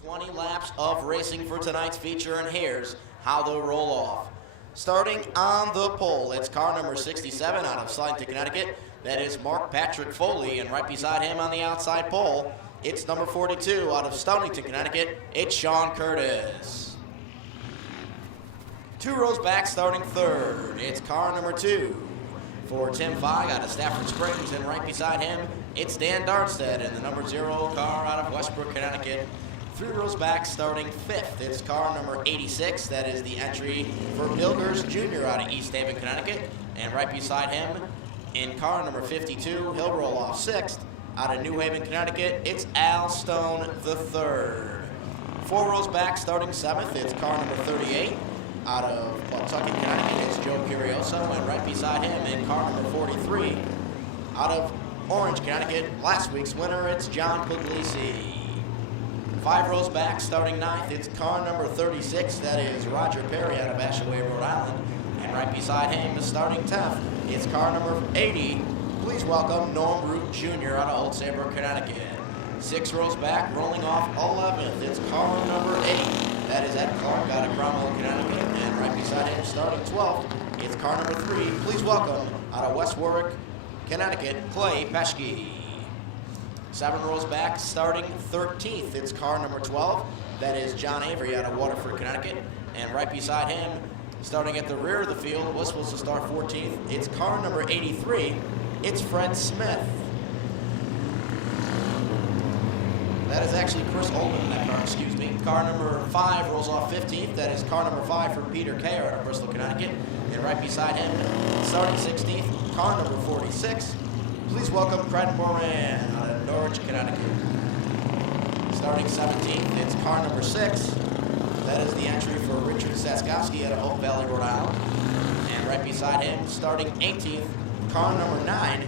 20 laps of racing for tonight's feature, and here's how they'll roll off. Starting on the pole, it's car number 67 out of Slyington, Connecticut. That is Mark Patrick Foley, and right beside him on the outside pole, it's number 42 out of Stonington, Connecticut. It's Sean Curtis. 2 rows back, starting third, it's car number 2 for Tim Fogg out of Stafford Springs, and right beside him, it's Dan Darnstaedt in the number 0 car out of Westbrook, Connecticut. 3 rows back, starting 5th, it's car number 86. That is the entry for Bill Gers Jr. out of East Haven, Connecticut. And right beside him, in car number 52, he'll roll off 6th. Out of New Haven, Connecticut, it's Al Stone III. 4 rows back, starting 7th, it's car number 38. Out of Pawtucket, Connecticut, it's Joe Curioso. And right beside him, in car number 43, out of Orange, Connecticut, last week's winner, it's John Puglisi. 5 rows back, starting 9th, it's car number 36. That is Roger Perry out of Ashaway, Rhode Island. And right beside him, starting 10th, it's car number 80. Please welcome Norm Root Jr. out of Old Saybrook, Connecticut. 6 rows back, rolling off 11th, it's car number 8. That is Ed Clark out of Cromwell, Connecticut. And right beside him, starting 12th, it's car number 3. Please welcome out of West Warwick, Connecticut, Clay Peschke. 7 rows back, starting 13th, it's car number 12. That is John Avery out of Waterford, Connecticut. And right beside him, starting at the rear of the field, was supposed to start 14th, it's car number 83. It's Fred Smith. That is actually Chris Oldham in that car, excuse me. Car number 5 rolls off 15th. That is car number 5 for Peter Kayer out of Bristol, Connecticut. And right beside him, starting 16th, car number 46. Please welcome Craig Moran out of Norwich, Connecticut. Starting 17th, it's car number 6. That is the entry for Richard Saskowski out of Oak Valley, Rhode Island. And right beside him, starting 18th, car number 9.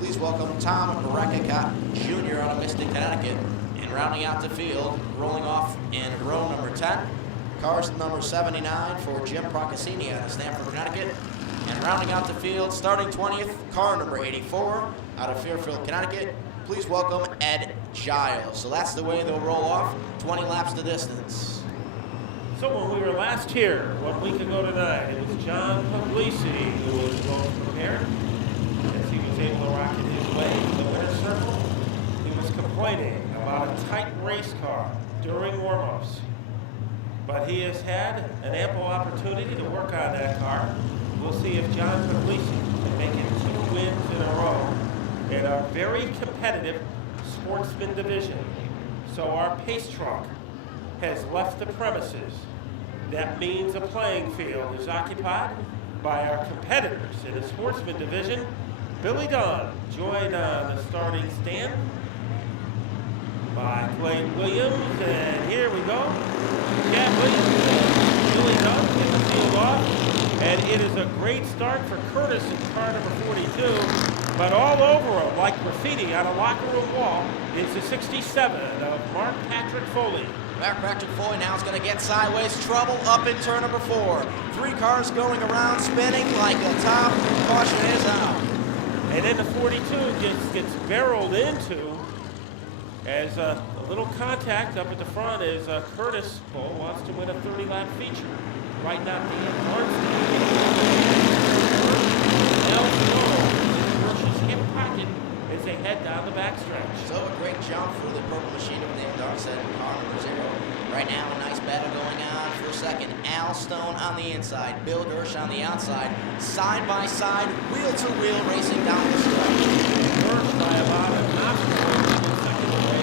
Please welcome Tom Barakakot Jr. out of Mystic, Connecticut. And rounding out the field, rolling off in row number 10, cars number 79 for Jim Procaccini out of Stamford, Connecticut. And rounding out the field, starting 20th, car number 84 out of Fairfield, Connecticut. Please welcome Ed Giles. So that's the way they'll roll off, 20 laps the distance. So when we were last here, 1 week ago tonight, it was John Puglisi who was well prepared. As he was able to rocket his way to the winner's circle, he was complaining about a tight race car during warm-ups. But he has had an ample opportunity to work on that car. We'll see if John Puglisi can make it 2 wins in a row in our very competitive Sportsman division. So our pace truck has left the premises. That means the playing field is occupied by our competitors in the Sportsman division. Billy Dunn joined on the starting stand by Clayton Williams, and here we go. Chad Williams and Billy Dunn get the field off. And it is a great start for Curtis in car number 42, but all over him, like graffiti on a locker room wall, is the 67 of Mark Patrick Foley. Mark Patrick Foley now is going to get sideways, trouble up in turn number 4. 3 cars going around, spinning like a top. Caution is out. And then the 42 gets barreled into as a little contact up at the front as Curtis wants to win a 30-lap feature. Right now, Dan Darnstaedt pushes hip pocket as they head down the backstretch. So a great jump for the purple machine of Dan Darnstaedt in car number 0. Right now, a nice battle going on for second. Al Stone on the inside, Bill Gers on the outside, side by side, wheel to wheel racing down the stretch. First by about a notch second away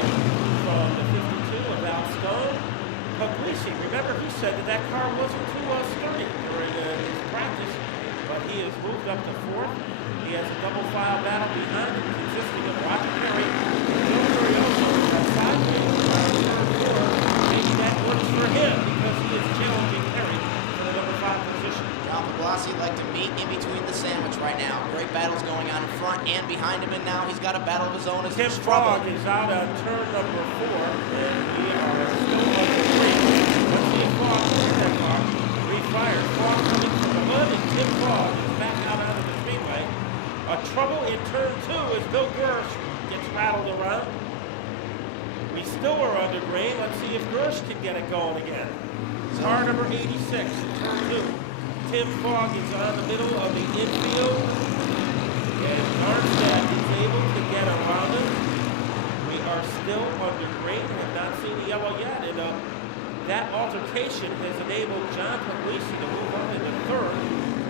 from the 52 of Al Stone. Puglisi, remember he said that car wasn't too sturdy during his practice, but he has moved up to 4th. He has a double file battle behind him consisting of Roger Perry and Joe Curioso at sideways around turn 4. Maybe that works for him because he is challenging Perry for the number 5 position. John Puglisi like to meet in between the sandwich right now. Great battles going on in front and behind him, and now he's got a battle of his own as Tim he's struggling. Fogg is out on turn number 4, and we are still on the 3. Let's see if Fogg wins that car. Refire. Fogg coming from the mud, and Tim Fogg is back out onto the speedway. A trouble in turn 2 as Bill Gers gets rattled around. We still are under grain. Let's see if Gersh can get it going again. Car number 86 in turn 2. Tim Fogg is on the middle of the infield. And Darnstaedt is able to get around him. We are still under grain. Have not seen the yellow yet. And that altercation has enabled John Puglisi to move up into third,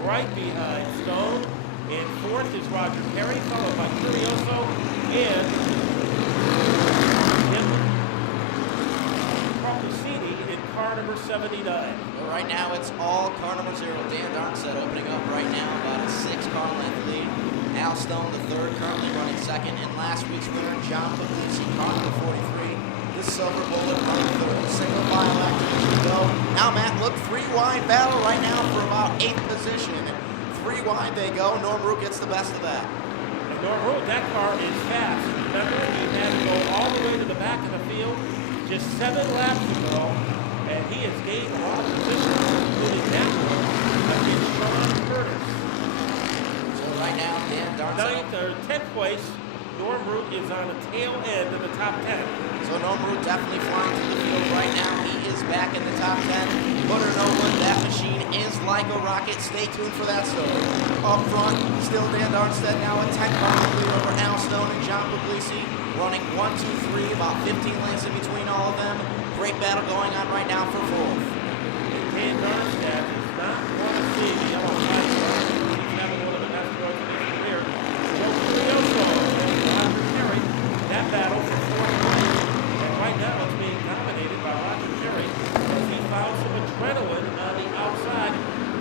right behind Stone. And fourth is Roger Perry, followed by Curioso and Puglisi in car number 79. Well, right now it's all car number 0. Dan Darnstaedt opening up right now, about a 6-car length lead. Al Stone, the third, currently running second. And last week's winner, John Puglisi, car number 43. The Silver Bullet running third. Single file activation to go. Now, Matt, look, 3-wide battle right now for about 8th position. 3 wide they go. Norm Root gets the best of that. And Norm Root, that car is fast. Remember, he had to go all the way to the back of the field, just 7 laps ago, and he has gained a lot of position, including that one against Sean Curtis. So right now, Dan Darnstaedt. 9th or 10th place, Norm Root is on the tail end of the top 10. So Norm Root definitely flying through the field right now. He is back in the top 10. Put or no one, that machine is like a rocket. Stay tuned for that story. Up front, still Dan Darnstaedt now a 10-car lead over Al Stone and John Puglisi. Running 1, 2, 3, about 15 lanes in between all of them. Great battle going on right now for fourth. Dan Darnstaedt does not want to see the yellow flag. He's having one of the best runs of his career. Joe Curioso and Roger Perry. That battle for fourth place. And right now it's being dominated by Roger Perry as he found some adrenaline on the outside.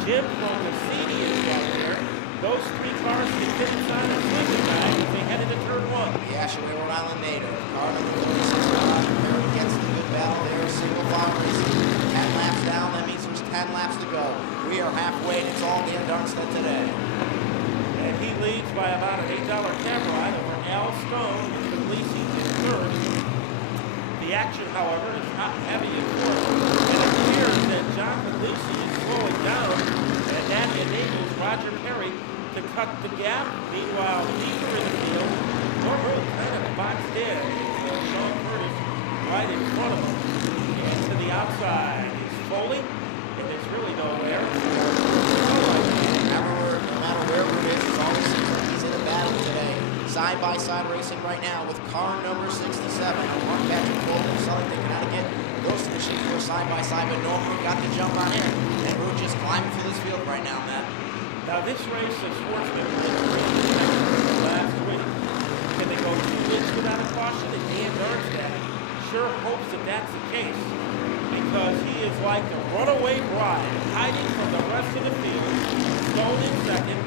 Jim Cassini is right there. Those 3 cars can fit inside a sleeping bag as they head into turn 1. The Ashaway, Rhode Island native. Car number 36, Roger Perry gets the good battle there. Single file racing. 10 laps down. That means there's 10 laps to go. We are halfway. It's all Dan Darnstaedt today. And he leads by about an $8 cab ride over Al Stone with Puglisi in third. The action, however, is not heavy in fourth. And it appears that John Puglisi is slowing down, and that enables Roger Perry to cut the gap. Meanwhile, deeper in the field, Norm Root kind of boxed in. Sean Curtis right in front of him. And to the outside is Foley, and there's really nowhere. No matter where Root is, it always seems like he's in a battle today. Side-by-side racing right now with car number 67. Mark Patrick Cole from Southington, Connecticut. Those two machines were side-by-side, but Norm Root got the jump on him. And Root just climbing through this field right now, Matt. Now this race is Sportsman last week. Can they go 2 wins without a caution? And Dan Darnstaedt sure hopes that that's the case, because he is like the runaway bride, hiding from the rest of the field. Stone in second.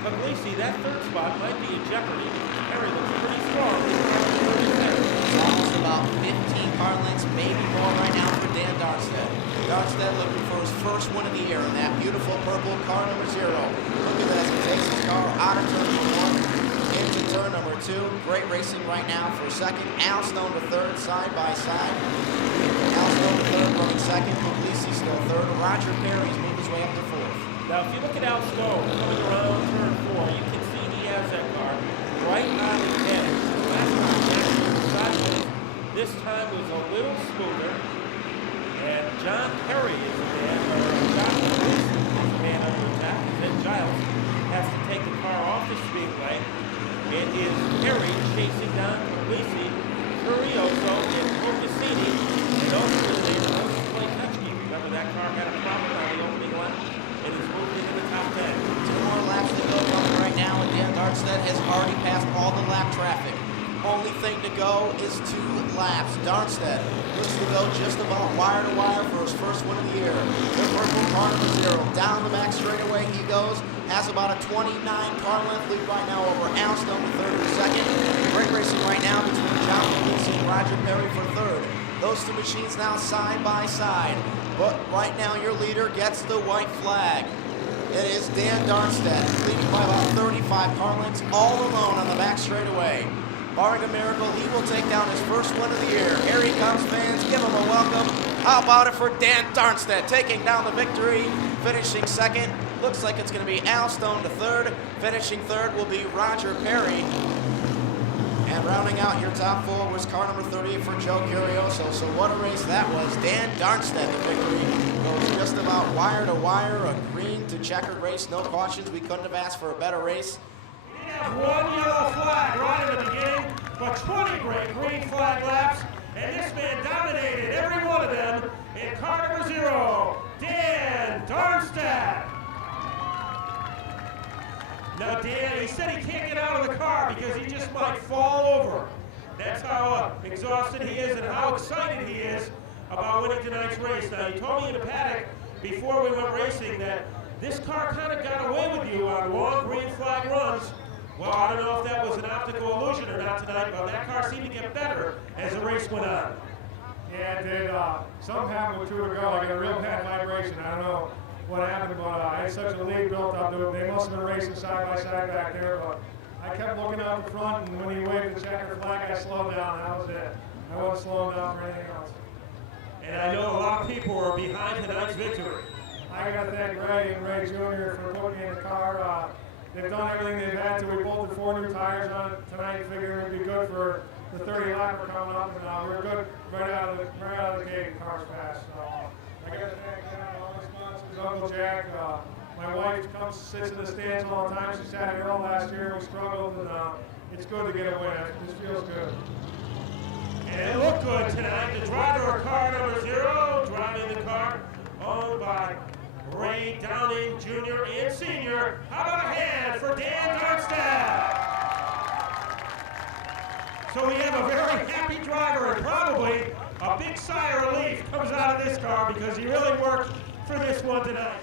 Puglisi, that third spot might be in jeopardy. Perry looks pretty strong. It's almost about 15 car lengths, maybe more right now for Dan Darnstaedt. Darnstaedt looking for his first win of the year in that beautiful purple car number 0. Look at that as he takes his car out of turn number 1 into turn number 2. Great racing right now for second. Al Stone to third, side by side. Al Stone to third, running second. Puglisi still third. Roger Perry's moved his way up to fourth. Now, if you look at Al Stone coming around turn 4, you can see he has that car right on his head. Last time he was sideways. This time was a little smoother. And John Perry is the man, or John Puglisi is the man under attack. And then Giles has to take the car off the speedway. It is Perry chasing down Puglisi, Curioso, and Cassini. And ultimately, they don't play touch game. Remember, that car had a problem on the opening lap. It is moved into the top 10. 2 more laps to go running right now, and Dan Darnstaedt has already passed all the lap traffic. Only thing to go is 2 laps. Darnstaedt looks to go just about wire to wire for his first win of the year. The purple car number 0 down the back straightaway he goes. Has about a 29 car length lead right now over Al Stone to third and second. Great racing right now between John Puglisi and Roger Perry for third. Those 2 machines now side by side. But right now your leader gets the white flag. It is Dan Darnstaedt leading by about 35 car lengths all alone on the back straightaway. Barring a miracle, he will take down his first win of the year. Here he comes, fans. Give him a welcome. How about it for Dan Darnstaedt taking down the victory, finishing second. Looks like it's going to be Al Stone to third. Finishing third will be Roger Perry. And rounding out your top four was car number 38 for Joe Curioso. So what a race that was. Dan Darnstaedt, the victory, goes just about wire to wire, a green to checkered race, no cautions. We couldn't have asked for a better race. We have one yellow flag right at the beginning, but 20 great green flag laps, and this man dominated every one of them in car number 0, Dan Darnstaedt. Now Dan, he said he can't get out of the car because he just might fall over. That's how exhausted he is and how excited he is about winning tonight's race. Now he told me in the paddock before we went racing that this car kind of got away with you on long green flag runs. Well, I don't know if that was an optical illusion or not tonight, but that car seemed to get better as the race went on. Yeah, it did. Something happened with 2 to go. I got a real bad vibration. I don't know what happened, but I had such a lead built up. They must have been racing side by side back there, but I kept looking out the front, and when he waved the checker flag, I slowed down, and that was it. I wasn't slowing down for anything else. And I know a lot of people are behind tonight's victory. I got to thank Ray and Ray Jr. for putting me in the car. They've done everything they've had to. We bolted 4 new tires on it tonight, figuring it would be good for the 30 lapper coming up, and we're good right out of the gate. The car's fast. So I got to thank all the sponsors, Uncle Jack. My wife comes, sits in the stands all the time. She sat here all last year. We struggled, and it's good to get a win. This feels good. And it looked good tonight. The driver of car number 0, driving the car owned by Ray Downing Jr. and Sr. How about a hand for Dan Darnstaedt? So we have a very happy driver, and probably a big sigh of relief comes out of this car because he really worked for this one tonight.